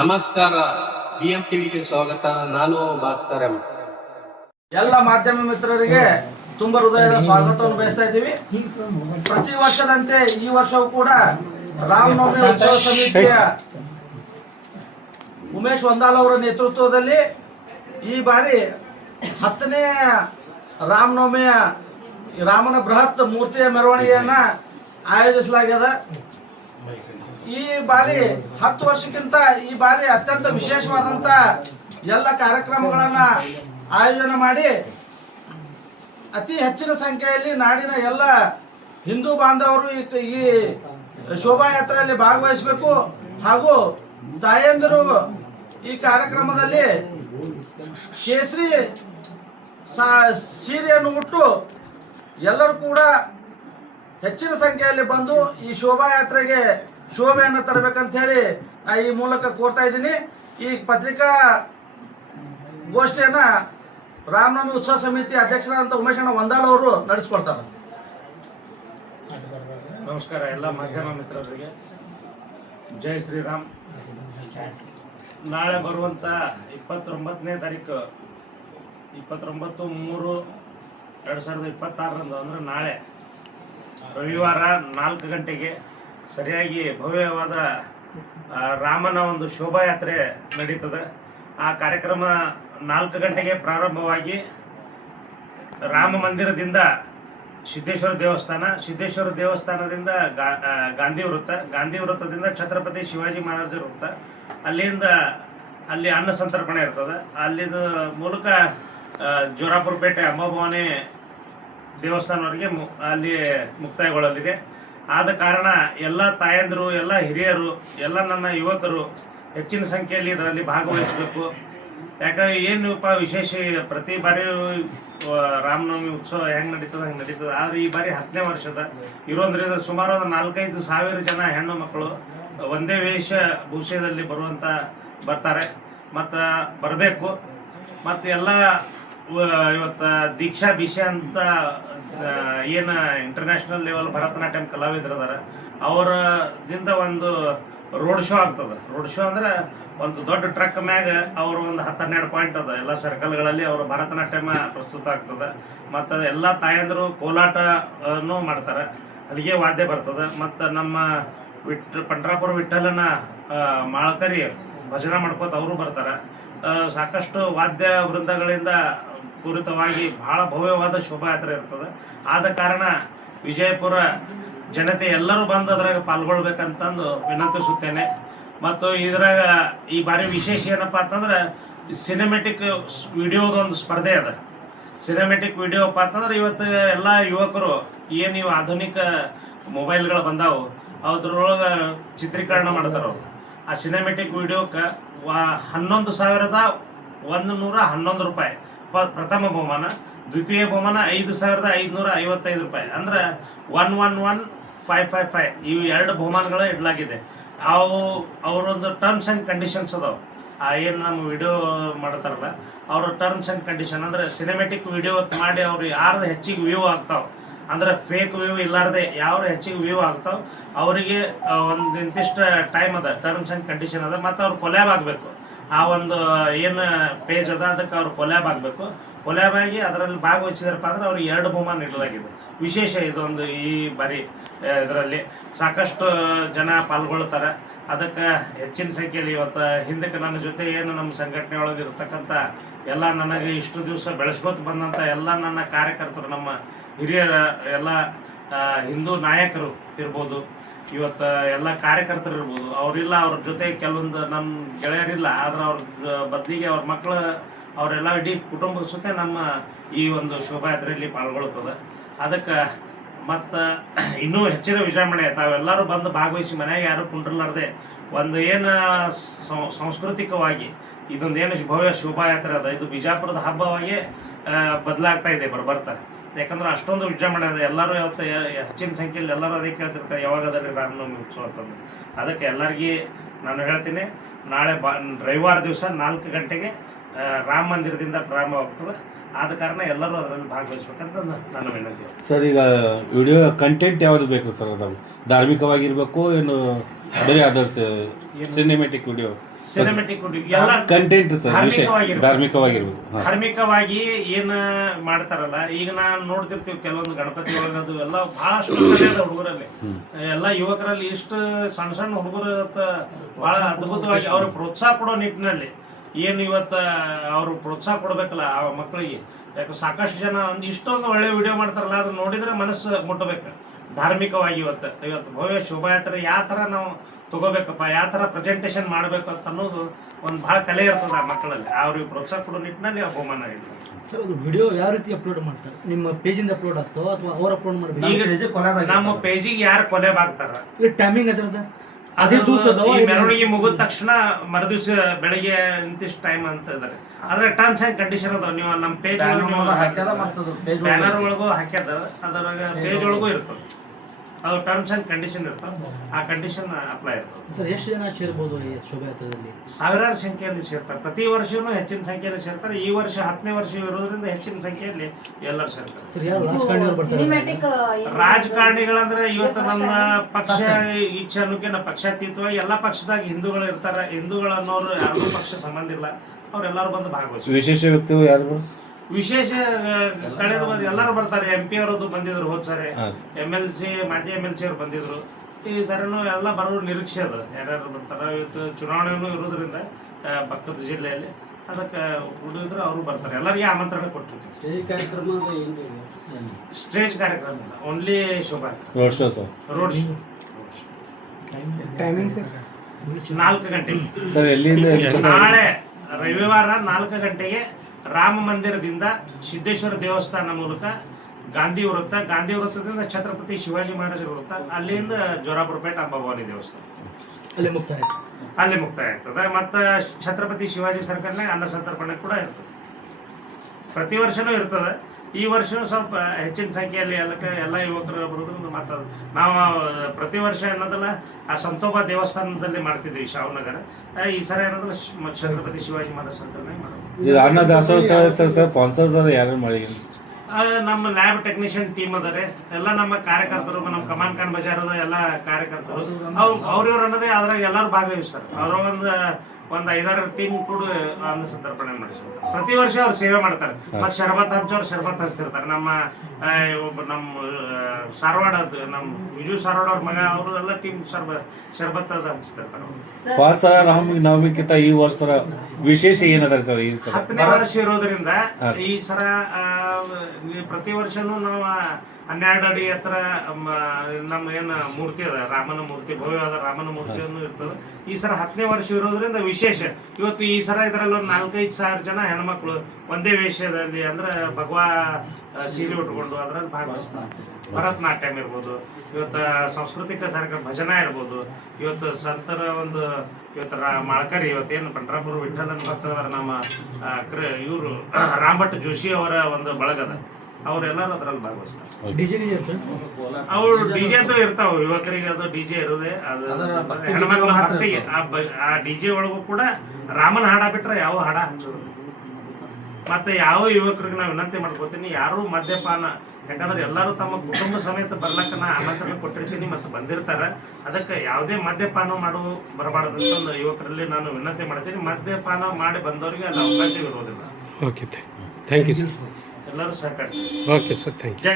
ನಮಸ್ಕಾರ. BM ಟಿವಿಗೆ ಸ್ವಾಗತ. ನಾನು ಭಾಸ್ಕರ್ ಎಂ. ಎಲ್ಲ ಮಾಧ್ಯಮ ಮಿತ್ರರಿಗೆ ತುಂಬ ಹೃದಯದ ಸ್ವಾಗತವನ್ನು ಬಯಸ್ತಾ ಇದ್ದೀವಿ. ಪ್ರತಿ ವರ್ಷದಂತೆ ಈ ವರ್ಷವೂ ಕೂಡ ರಾಮನವಮಿ ಉತ್ಸವ ಸಮಿತಿಯ ಉಮೇಶ್ ವಂದಾಲ್ ಅವರ ನೇತೃತ್ವದಲ್ಲಿ ಈ ಬಾರಿ 10ನೇ ರಾಮನವಮಿಯ ರಾಮನ ಬೃಹತ್ ಮೂರ್ತಿಯ ಮೆರವಣಿಗೆಯನ್ನ ಆಯೋಜಿಸಲಾಗಿದೆ. ಈ ಬಾರಿ 10 ವರ್ಷಕ್ಕಿಂತ ಈ ಬಾರಿ ಅತ್ಯಂತ ವಿಶೇಷವಾದಂತ ಎಲ್ಲ ಕಾರ್ಯಕ್ರಮಗಳನ್ನ ಆಯೋಜನೆ ಮಾಡಿ ಅತಿ ಹೆಚ್ಚಿನ ಸಂಖ್ಯೆಯಲ್ಲಿ ನಾಡಿನ ಎಲ್ಲ ಹಿಂದೂ ಬಾಂಧವರು ಈ ಶೋಭಾಯಾತ್ರೆಯಲ್ಲಿ ಭಾಗವಹಿಸಬೇಕು ಹಾಗೂ ತಾಯಂದಿರು ಈ ಕಾರ್ಯಕ್ರಮದಲ್ಲಿ ಕೇಸರಿ ಸೀರೆಯನ್ನು ಉಟ್ಟು ಎಲ್ಲರೂ ಕೂಡ ಹೆಚ್ಚಿನ ಸಂಖ್ಯೆಯಲ್ಲಿ ಬಂದು ಈ ಶೋಭಾಯಾತ್ರೆಗೆ ಶೋಭೆಯನ್ನು ತರಬೇಕಂತ ಹೇಳಿ ಈ ಮೂಲಕ ಕೋರ್ತಾ ಇದ್ದೀನಿ. ಈ ಪತ್ರಿಕಾ ಗೋಷ್ಠಿಯನ್ನ ರಾಮನವಮಿ ಉತ್ಸವ ಸಮಿತಿ ಅಧ್ಯಕ್ಷರಾದಂಥ ಉಮೇಶ್ ವಂದಾಲ್ ಅವರು ನಡೆಸಿಕೊಡ್ತಾರೆ. ನಮಸ್ಕಾರ ಎಲ್ಲ ಮಾಧ್ಯಮ ಮಿತ್ರರಿಗೆ. ಜೈ ಶ್ರೀರಾಮ್. ನಾಳೆ ಬರುವಂಥ 29ನೇ ತಾರೀಕು 29/3/2026 ಅಂದ್ರೆ ನಾಳೆ ರವಿವಾರ 4 ಗಂಟೆಗೆ ಸರಿಯಾಗಿ ಭವ್ಯವಾದ ರಾಮನ ಒಂದು ಶೋಭಾಯಾತ್ರೆ ನಡೀತದೆ. ಆ ಕಾರ್ಯಕ್ರಮ 4 ಗಂಟೆಗೆ ಪ್ರಾರಂಭವಾಗಿ ರಾಮ ಮಂದಿರದಿಂದ ಸಿದ್ದೇಶ್ವರ ದೇವಸ್ಥಾನದಿಂದ ಗಾಂಧಿ ವೃತ್ತದಿಂದ ಛತ್ರಪತಿ ಶಿವಾಜಿ ಮಹಾರಾಜ ವೃತ್ತ, ಅಲ್ಲಿ ಅನ್ನ ಸಂತರ್ಪಣೆ ಇರ್ತದೆ. ಅಲ್ಲಿದ ಮೂಲಕ ಜೋರಾಪುರಪೇಟೆ ಅಂಬಾಭವಾನಿ ದೇವಸ್ಥಾನವರೆಗೆ ಅಲ್ಲಿ ಮುಕ್ತಾಯಗೊಳ್ಳಲಿದೆ. ಆದ ಕಾರಣ ಎಲ್ಲ ತಾಯಂದಿರು, ಎಲ್ಲ ಹಿರಿಯರು, ಎಲ್ಲ ನನ್ನ ಯುವಕರು ಹೆಚ್ಚಿನ ಸಂಖ್ಯೆಯಲ್ಲಿ ಇದರಲ್ಲಿ ಭಾಗವಹಿಸಬೇಕು. ಯಾಕಂದ್ರೆ ಏನಪ್ಪ ವಿಶೇಷ, ಪ್ರತಿ ಬಾರಿ ರಾಮನವಮಿ ಉತ್ಸವ ಹೆಂಗೆ ನಡೀತದೆ ಹಂಗೆ ನಡೀತದೆ. ಆದರೆ ಈ ಬಾರಿ 10ನೇ ವರ್ಷದ ಇರೋದ್ರಿಂದ ಸುಮಾರು 4-5 ಸಾವಿರ ಜನ ಹೆಣ್ಣು ಮಕ್ಕಳು ಒಂದೇ ವೇಷಭೂಷೆಯಲ್ಲಿ ಬರ್ತಾರೆ ಮತ್ತು ಬರಬೇಕು. ಮತ್ತು ಎಲ್ಲ ಇವತ್ತು ದೀಕ್ಷಾ ಬಿಷೆ ಅಂತ ಏನು ಇಂಟರ್ನ್ಯಾಷನಲ್ ಲೆವೆಲ್ ಭರತನಾಟ್ಯಂ ಕಲಾವಿದರದಾರ ಅವರದಿಂದ ಒಂದು ರೋಡ್ ಶೋ ಆಗ್ತದೆ. ರೋಡ್ ಶೋ ಅಂದ್ರೆ ಒಂದು ದೊಡ್ಡ ಟ್ರಕ್ ಮ್ಯಾಗ ಅವರು ಒಂದು 10-12 ಪಾಯಿಂಟ್ ಅದ ಎಲ್ಲ ಸರ್ಕಲ್ಗಳಲ್ಲಿ ಅವರು ಭರತನಾಟ್ಯಮ ಪ್ರಸ್ತುತ ಆಗ್ತದೆ. ಮತ್ತು ಎಲ್ಲ ತಾಯಂದರು ಕೋಲಾಟನೂ ಮಾಡ್ತಾರೆ, ಅಲ್ಲಿಗೆ ವಾದ್ಯ ಬರ್ತದೆ. ಮತ್ತು ನಮ್ಮ ಪಂಡ್ರಾಪುರ ವಿಠ್ಠಲನ ಮಾಳಕರಿ ಭಜನೆ ಮಾಡ್ಕೋತ ಅವರು ಬರ್ತಾರೆ. ಸಾಕಷ್ಟು ವಾದ್ಯ ವೃಂದಗಳಿಂದ ಪೂರಿತವಾಗಿ ಬಹಳ ಭವ್ಯವಾದ ಶೋಭಾಯಾತ್ರೆ ಇರ್ತದೆ. ಆದ ಕಾರಣ ವಿಜಯಪುರ ಜನತೆ ಎಲ್ಲರೂ ಬಂದು ಅದ್ರಾಗ ಪಾಲ್ಗೊಳ್ಬೇಕಂತಂದು ವಿನಂತಿಸುತ್ತೇನೆ. ಮತ್ತು ಇದ್ರಾಗ ಈ ಬಾರಿ ವಿಶೇಷ ಏನಪ್ಪ ಅಂತಂದ್ರೆ ಸಿನಿಮೆಟಿಕ್ ವಿಡಿಯೋದ ಒಂದು ಸ್ಪರ್ಧೆ ಅದ. ಸಿನಿಮೆಟಿಕ್ ವಿಡಿಯೋಪ್ಪ ಅಂತಂದ್ರೆ ಇವತ್ತು ಎಲ್ಲ ಯುವಕರು ಏನು ಇವು ಆಧುನಿಕ ಮೊಬೈಲ್ಗಳು ಬಂದಾವು ಅದ್ರೊಳಗೆ ಚಿತ್ರೀಕರಣ ಮಾಡ್ತಾರೆ. ಆ ಸಿನಿಮೆಟಿಕ್ ವಿಡಿಯೋಕ್ಕೆ 11,111 ರೂಪಾಯಿ ಪ್ರಥಮ ಬಹುಮಾನ, ದ್ವಿತೀಯ ಬಹುಮಾನ 5,555 ರೂಪಾಯಿ, ಅಂದ್ರೆ 111,555 ಇವು 2 ಬಹುಮಾನಗಳು ಇಡಲಾಗಿದೆ. ಅವರೊಂದು ಟರ್ಮ್ಸ್ ಆ್ಯಂಡ್ ಕಂಡೀಷನ್ಸ್ ಅದಾವೆ. ಏನು ನಮ್ಮ ವಿಡಿಯೋ ಮಾಡ್ತಾರಲ್ಲ ಅವ್ರ ಟರ್ಮ್ಸ್ ಆ್ಯಂಡ್ ಕಂಡೀಷನ್ ಅಂದ್ರೆ ಸಿನಿಮೆಟಿಕ್ ವಿಡಿಯೋ ಮಾಡಿ ಅವ್ರು ಯಾರ್ದು ಹೆಚ್ಚಿಗೆ ವ್ಯೂ ಆಗ್ತಾವೆ ಅಂದ್ರೆ ಫೇಕ್ ವ್ಯೂ ಇಲ್ಲಾರ್ದೆ ಯಾರು ಹೆಚ್ಚಿಗೆ ವ್ಯೂ ಆಗ್ತಾವೆ ಅವರಿಗೆ ಒಂದು ಇಂತಿಷ್ಟು ಟೈಮ್ ಅದ, ಟರ್ಮ್ಸ್ ಆ್ಯಂಡ್ ಕಂಡೀಷನ್ ಅದ. ಮತ್ತು ಅವ್ರು ಕೊಲ್ಯಾಬ್ ಆಗಬೇಕು. ಆ ಒಂದು ಏನು ಪೇಜ್ ಅದ ಅದಕ್ಕೆ ಅವ್ರು ಕೊಲ್ಯಾಬ್ ಆಗಬೇಕು. ಕೊಲ್ಯಾಬ್ ಆಗಿ ಅದರಲ್ಲಿ ಭಾಗವಹಿಸಿದ್ರಪ್ಪ ಅಂದ್ರೆ ಅವ್ರಿಗೆ 2 ಬಹುಮಾನ ನೀಡಲಾಗಿದೆ. ವಿಶೇಷ ಇದೊಂದು ಈ ಬಾರಿ ಇದರಲ್ಲಿ ಸಾಕಷ್ಟು ಜನ ಪಾಲ್ಗೊಳ್ತಾರೆ. ಅದಕ್ಕೆ ಹೆಚ್ಚಿನ ಸಂಖ್ಯೆಯಲ್ಲಿ ಇವತ್ತು ಹಿಂದಕ್ಕೆ ನನ್ನ ಜೊತೆ ಏನು ನಮ್ಮ ಸಂಘಟನೆ ಒಳಗೆ ಇರ್ತಕ್ಕಂಥ ಎಲ್ಲ ನನಗೆ ಇಷ್ಟು ದಿವಸ ಬೆಳೆಸ್ಕೊತ ಬಂದಂಥ ಎಲ್ಲ ನನ್ನ ಕಾರ್ಯಕರ್ತರು, ನಮ್ಮ ಹಿರಿಯರ ಎಲ್ಲ ಹಿಂದೂ ನಾಯಕರು ಇರ್ಬೋದು, ಇವತ್ತು ಎಲ್ಲ ಕಾರ್ಯಕರ್ತರು ಇರ್ಬೋದು, ಅವರಿಲ್ಲ ಅವ್ರ ಜೊತೆ ಕೆಲವೊಂದು ನಮ್ಮ ಗೆಳೆಯರಿಲ್ಲ, ಆದ್ರೆ ಅವ್ರ ಬದಲಿಗೆ ಅವ್ರ ಮಕ್ಕಳು ಅವರೆಲ್ಲ ಇಡೀ ಕುಟುಂಬದ ಜೊತೆ ನಮ್ಮ ಈ ಒಂದು ಶೋಭಾಯಾತ್ರೆಯಲ್ಲಿ ಪಾಲ್ಗೊಳ್ತದೆ. ಅದಕ್ಕೆ ಮತ್ತು ಇನ್ನೂ ಹೆಚ್ಚಿನ ವಿಜೃಂಭಣೆ ತಾವೆಲ್ಲರೂ ಬಂದು ಭಾಗವಹಿಸಿ ಮನೆಯಾಗ ಯಾರು ಕುಂಡ್ರಲಾರ್ದೆ ಒಂದು ಏನು ಸಾಂಸ್ಕೃತಿಕವಾಗಿ ಇದೊಂದು ಏನು ಭವ್ಯ ಶೋಭಾಯಾತ್ರೆ ಅದ, ಇದು ಬಿಜಾಪುರದ ಹಬ್ಬವಾಗಿ ಬದಲಾಗ್ತಾ ಇದೆ ಬರ್ತಾ. ಯಾಕಂದ್ರೆ ಅಷ್ಟೊಂದು ವಿಜೃಂಭಣೆ ಇದೆ. ಎಲ್ಲರೂ ಯಾವತ್ತು ಹೆಚ್ಚಿನ ಸಂಖ್ಯೆಯಲ್ಲಿ ಎಲ್ಲರೂ ಅದೇ ಕೇಳ್ತಿರ್ತಾರೆ ಯಾವಾಗ ಅದರಿ ರಾಮನವಮಿ ಉತ್ಸವ ಅಂತಂದು. ಅದಕ್ಕೆ ಎಲ್ಲರಿಗೂ ನಾನು ಹೇಳ್ತೀನಿ, ನಾಳೆ ರವಿವಾರ ದಿವಸ 4 ಗಂಟೆಗೆ ರಾಮ ಮಂದಿರದಿಂದ ಪ್ರಾರಂಭವಾಗ್ತದೆ. ಆದ ಕಾರಣ ಎಲ್ಲರೂ ಅದರಲ್ಲಿ ಭಾಗವಹಿಸ್ಬೇಕಂತ ನನ್ನ ವಿನಂತಿ. ಸರ್, ಈಗ ವಿಡಿಯೋ ಕಂಟೆಂಟ್ ಯಾವುದು ಬೇಕು ಸರ್? ಅದು ಧಾರ್ಮಿಕವಾಗಿರ್ಬೇಕು ಏನು ಬೇರೆ ಅದರ್ಸ್ ಸಿನಿಮೆಟಿಕ್ ವಿಡಿಯೋ ಸಿನಿಮೆಟಿಕ್ ಎಲ್ಲ ಕಂಟೆಂಟ್ ಸರ್ ವಿಷಯ ಧಾರ್ಮಿಕವಾಗಿರ್ಬೇಕು. ಧಾರ್ಮಿಕವಾಗಿರ್ಬೇಕು ಹಾ. ಧಾರ್ಮಿಕವಾಗಿ ಏನ್ ಮಾಡ್ತಾರಲ್ಲ, ಈಗ ನಾವು ನೋಡ್ತಿರ್ತೀವಿ ಕೆಲವೊಂದು ಗಣಪತಿ ಒಳಗದು ಎಲ್ಲ ಬಹಳಷ್ಟು ಕಲೆ ಅದ ಹುಡುಗರಲ್ಲಿ, ಎಲ್ಲ ಯುವಕರಲ್ಲಿ ಇಷ್ಟು ಸಣ್ಣ ಸಣ್ಣ ಹುಡುಗರು ಬಹಳ ಅದ್ಭುತವಾಗಿ ಅವ್ರ ಪ್ರೋತ್ಸಾಹ ಕೊಡೋ ನಿಟ್ಟಿನಲ್ಲಿ ಏನು ಇವತ್ತ ಅವ್ರು ಪ್ರೋತ್ಸಾಹ ಕೊಡ್ಬೇಕಲ್ಲ ಆ ಮಕ್ಕಳಿಗೆ. ಯಾಕೆ ಸಾಕಷ್ಟು ಜನ ಒಂದು ಇಷ್ಟೊಂದು ಒಳ್ಳೆ ವಿಡಿಯೋ ಮಾಡ್ತಾರಲ್ಲ, ಅದನ್ನ ನೋಡಿದ್ರೆ ಮನಸ್ಸು ಮುಟ್ಟಬೇಕು. ಧಾರ್ಮಿಕವಾಗಿ ಇವತ್ತು ಭವ್ಯ ಶೋಭಾಯಾತ್ರೆ ಯಾವ ತರ ನಾವು ತಗೋಬೇಕಪ್ಪ, ಯಾವ ತರ ಪ್ರೆಸೆಂಟೇಷನ್ ಮಾಡ್ಬೇಕು ಅಂತ ಅನ್ನೋದು ಒಂದು ಬಹಳ ಕಲೆ ಇರ್ತದೆ ಆ ಮಕ್ಕಳಲ್ಲಿ. ಅವ್ರಿಗೆ ಪ್ರೋತ್ಸಾಹ ಕೊಡೋ ನಿಟ್ಟಿನಲ್ಲಿ ಬಹುಮಾನ ಇದೆ. ಸರ್ ಅದು ವಿಡಿಯೋ ಯಾವ ರೀತಿ ಅಪ್ಲೋಡ್ ಮಾಡ್ತಾರೆ? ನಿಮ್ಮ ಪೇಜಿಂದ ಅಪ್ಲೋಡ್ ಆಗ್ತಾವ ಅಥವಾ ಅವ್ರು ಅಪ್ಲೋಡ್ ಮಾಡಬೇಕು? ಈಗ ನಮ್ಮ ಪೇಜಿಗೆ ಯಾರು ಕೊಲೆ ಬಾಗ್ತಾರ, ಇಲ್ಲ ಟೈಮಿಂಗ್ ಅದರದ ಅದೇ ದಿವಸ ಈ ಮೆರವಣಿಗೆ ಮುಗಿದ ತಕ್ಷಣ ಮರುದಿವ್ಸ ಬೆಳಿಗ್ಗೆ ಇಂತಿಷ್ಟು ಟೈಮ್ ಅಂತ ಇದಾರೆ. ಅದ್ರ ಟರ್ಮ್ಸ್ ಅಂಡ್ ಕಂಡೀಷನ್ ಅದಾವ. ನೀವು ನಮ್ಮ ಪೇಜ್ ಬ್ಯಾನರ್ ಒಳಗೂ ಹಾಕ್ಯದ, ಅದ್ರಾಗ ಪೇಜ್ ಒಳಗೂ ಇರ್ತದೆ. ಅದು ಟರ್ಮ್ಸ್ ಅಂಡ್ ಕಂಡೀಷನ್ ಇರ್ತದೆ, ಆ ಕಂಡೀಷನ್ ಅಪ್ಲೈ ಇರ್ತದೆ. ಸರ್ ಎಷ್ಟು ಜನ ಸೇರ್ಬೋದು ಈ ಶೋಭಾಯಾತ್ರೆಯಲ್ಲಿ? ಸಾವಿರಾರು ಸಂಖ್ಯೆಯಲ್ಲಿ ಸೇರ್ತಾರೆ. ಪ್ರತಿ ವರ್ಷನೂ ಹೆಚ್ಚಿನ ಸಂಖ್ಯೆಯಲ್ಲಿ ಸೇರ್ತಾರೆ. ಈ ವರ್ಷ 10ನೇ ವರ್ಷ ಇರೋದ್ರಿಂದ ಹೆಚ್ಚಿನ ಸಂಖ್ಯೆಯಲ್ಲಿ ಎಲ್ಲರೂ ಸೇರ್ತಾರೆ. ಸರ್ ಯಾರು ರಾಜಕಾರಣಿಯವರು ಬರ್ತಾರೆ? ರಾಜಕಾರಣಿಗಳಂದ್ರೆ ಇವತ್ತು ನಮ್ಮ ಪಕ್ಷ ಇಚ್ಛೆ ಅನ್ನೋಕೆ ಪಕ್ಷಾತೀತವಾಗಿ ಎಲ್ಲಾ ಪಕ್ಷದಾಗ ಹಿಂದೂಗಳು ಇರ್ತಾರೆ. ಹಿಂದೂಗಳು ಅನ್ನೋರು ಯಾರಿಗೂ ಪಕ್ಷ ಸಂಬಂಧ ಇಲ್ಲ, ಅವ್ರೆಲ್ಲರೂ ಬಂದು ಭಾಗವಹಿಸ್ತಾರೆ. ವಿಶೇಷ ವ್ಯಕ್ತಿಗಳು ಯಾರು? ವಿಶೇಷ ಕಳೆದ ಎಲ್ಲರೂ ಬರ್ತಾರೆ. MP ಅವರದ್ದು ಬಂದಿದ್ರು ಹೋದ್ ಸಾರಿ, MLC ಮಾಜಿ MLC ಅವ್ರು ಬಂದಿದ್ರು. ಈ ಸರಿನೂ ಎಲ್ಲ ಬರೋ ನಿರೀಕ್ಷೆ ಅದ, ಯಾರ್ಯಾರು ಬರ್ತಾರ. ಇವತ್ತು ಚುನಾವಣೆನೂ ಇರೋದ್ರಿಂದ ಪಕ್ಕದ ಜಿಲ್ಲೆಯಲ್ಲಿ ಅದಕ್ಕೆ ಉಳಿದ್ರೆ ಅವರು ಬರ್ತಾರೆ. ಎಲ್ಲರಿಗೆ ಆಮಂತ್ರಣ ಕೊಟ್ಟಿರ್ತೀವಿ. ಸ್ಟೇಜ್ ಕಾರ್ಯಕ್ರಮ ಇಲ್ಲ, ಓನ್ಲಿ ಶೋಭಾಯಾತ್ರೆ, road show sir. Road show. Timing sir 4 ಗಂಟೆಗೆ ಸರ್ ಎಲ್ಲಿಂದ ನಾಳೆ ರವಿವಾರ 4 ಗಂಟೆಗೆ ರಾಮ ಮಂದಿರದಿಂದ ಸಿದ್ದೇಶ್ವರ ದೇವಸ್ಥಾನ ಮೂಲಕ ಗಾಂಧಿ ವೃತ್ತದಿಂದ ಛತ್ರಪತಿ ಶಿವಾಜಿ ಮಹಾರಾಜರ ವೃತ್ತ, ಅಲ್ಲಿಂದ ಜೋರಾಪುರಪೇಟೆ ಅಂಬಾಭವಾನಿ ದೇವಸ್ಥಾನ, ಅಲ್ಲಿ ಮುಕ್ತಾಯ ಆಗ್ತದೆ. ಮತ್ತು ಛತ್ರಪತಿ ಶಿವಾಜಿ ಸರ್ಕಲ್ನಾಗ ಅನ್ನ ಸಂತರ್ಪಣೆ ಕೂಡ ಇರ್ತದೆ. ಪ್ರತಿ ವರ್ಷನೂ ಇರ್ತದೆ. ಈ ವರ್ಷನೂ ಸ್ವಲ್ಪ ಹೆಚ್ಚಿನ ಸಂಖ್ಯೆಯಲ್ಲಿ ಎಲ್ಲ ಯುವಕರು ಬರೋದ್ರಿಂದ ಮತ್ತು ನಾವು ಪ್ರತಿ ವರ್ಷ ಅನ್ನೋದಲ್ಲ ಆ ಸಂತೋಬಾ ದೇವಸ್ಥಾನದಲ್ಲಿ ಮಾಡ್ತಿದ್ವಿ ಶಾವನಗರ. ಈ ಸಲ ಏನಂದ್ರೆ ಛತ್ರಪತಿ ಶಿವಾಜಿ ಮಹಾರಾಜ ಸರ್ಕಲ್ನಾಗ ಮಾಡೋದು. ಅನ್ನ ದಾಸೋಹ ಸರ್ ಸ್ಪಾನ್ಸರ್ಸ್ ಯಾರು ಮಾಡಿ? ನಮ್ಮ ಲ್ಯಾಬ್ ಟೆಕ್ನಿಷಿಯನ್ ಟೀಮ್ ಅದಾರೆ, ಎಲ್ಲ ನಮ್ಮ ಕಾರ್ಯಕರ್ತರು, ನಮ್ಮ ಕಮಾನ್ ಖಾನ್ ಬಜಾರದ ಎಲ್ಲ ಕಾರ್ಯಕರ್ತರು, ಅವ್ರವ್ರು ಅನ್ನೋದೇ ಅದ್ರಾಗ ಎಲ್ಲರೂ ಭಾಗವಹಿಸ್ತಾರೆ. ಅವ್ರ ಒಂದು 5-6 ಟೀಮ್ ಕೂಡ ಅನ್ನ ಸಂತರ್ಪಣೆ ಮಾಡಿಸ್ತಾರೆ. ಪ್ರತಿ ವರ್ಷ ಅವ್ರು ಸೇವೆ ಮಾಡ್ತಾರೆ. ಮತ್ತೆ ಶರಬತ್ ಹಂಚಿರ್ತಾರೆ. ನಮ್ಮ ಸಾರವಾಡ ನಮ್ಮ ವಿಜು ಸಾರವಾಡ ಅವ್ರ ಮಗ ಅವರು ಎಲ್ಲ ಟೀಮ್ ಶರಬತ್ ಹಂಚ್ತಿರ್ತಾರೆ. ರಾಮನವಮಿಗಿಂತ ಈ ವರ್ಷ ವಿಶೇಷ ಏನದ ಸರ್? ಈ ಸಲ 10ನೇ ವರ್ಷ ಇರೋದ್ರಿಂದ ಈ ಸರ ಪ್ರತಿ ವರ್ಷನೂ ನಾವು 12 ಅಡಿ ಎತ್ತರ ನಮ್ಮ ಏನು ಮೂರ್ತಿ ಅದ, ರಾಮನ ಮೂರ್ತಿ, ಭವ್ಯವಾದ ರಾಮನ ಮೂರ್ತಿಯನ್ನು ಇರ್ತದೆ. ಈ ಸರ 10ನೇ ವರ್ಷ ಇರೋದ್ರಿಂದ ವಿಶೇಷ. ಇವತ್ತು ಈ ಸರ ಇದರಲ್ಲಿ ಒಂದು 4-5 ಸಾವಿರ ಜನ ಹೆಣ್ಮಕ್ಳು ಒಂದೇ ವೇಷದಲ್ಲಿ ಅಂದ್ರೆ ಭಗವಾ ಸೀರೆ ಉಟ್ಕೊಂಡು ಅದ್ರಲ್ಲಿ ಭಾಗವಹಿಸ್ತಾರೆ. ಭರತನಾಟ್ಯಂ ಇರ್ಬೋದು, ಇವತ್ತು ಸಾಂಸ್ಕೃತಿಕ ಕಾರ್ಯಕ್ರಮ ಭಜನಾ ಇರ್ಬೋದು, ಇವತ್ತು ಸಂತರ ಒಂದು ಇವತ್ತು ಮಾಳ್ಕರಿ, ಇವತ್ತೇನು ಪಂಡ್ರಾಪುರ ವಿಠಲನ್ ಭಕ್ತರ ನಮ್ಮ ಇವರು ರಾಮಭಟ್ ಜೋಶಿ ಅವರ ಒಂದು ಬಳಗದ, ಅವರೆಲ್ಲರೂ ಅದ್ರಲ್ಲಿ ಭಾಗವಹಿಸ್ತಾರೆ. ಅವ್ರು ಡಿಜೆ ಅಂತೂ ಇರ್ತಾವ. ಯುವಕರಿಗೆ ಅದು ಡಿಜೆ ಇರೋದೇ ಅದು ಹೆಣ್ಮಕ್ಳ ಭಕ್ತಿಗೆ. ಆ ಡಿಜೆ ಒಳಗೂ ಕೂಡ ರಾಮನ ಹಾಡ ಬಿಟ್ರೆ ಯಾವ ಹಾಡ ಹಚ್ಚೋದು. ಮತ್ತೆ ಯಾವ ಯುವಕರಿಗೆ ನಾವು ವಿನಂತಿ ಮಾಡ್ಕೋತೀನಿ, ಯಾರು ಮದ್ಯಪಾನ, ಯಾಕಂದ್ರೆ ಎಲ್ಲರೂ ತಮ್ಮ ಕುಟುಂಬ ಸಮೇತ ಬರ್ಲಕ್ಕ ನಾ ಆಮಂತ್ರಣ ಕೊಟ್ಟಿರ್ತೀನಿ ಮತ್ತು ಬಂದಿರ್ತಾರೆ. ಅದಕ್ಕೆ ಯಾವುದೇ ಮದ್ಯಪಾನ ಬರಬಾರ್ದು ಅಂತ ಯುವಕರಲ್ಲಿ ನಾನು ವಿನಂತಿ ಮಾಡ್ತೀನಿ. ಮದ್ಯಪಾನ ಮಾಡಿ ಬಂದವರಿಗೆ ಅಲ್ಲಿ ಅವಕಾಶ ಇರೋದಿಲ್ಲ. Okay, thank you sir. ಎಲ್ಲರೂ ಸಹಕರಿಸಿ. Okay sir, thank you.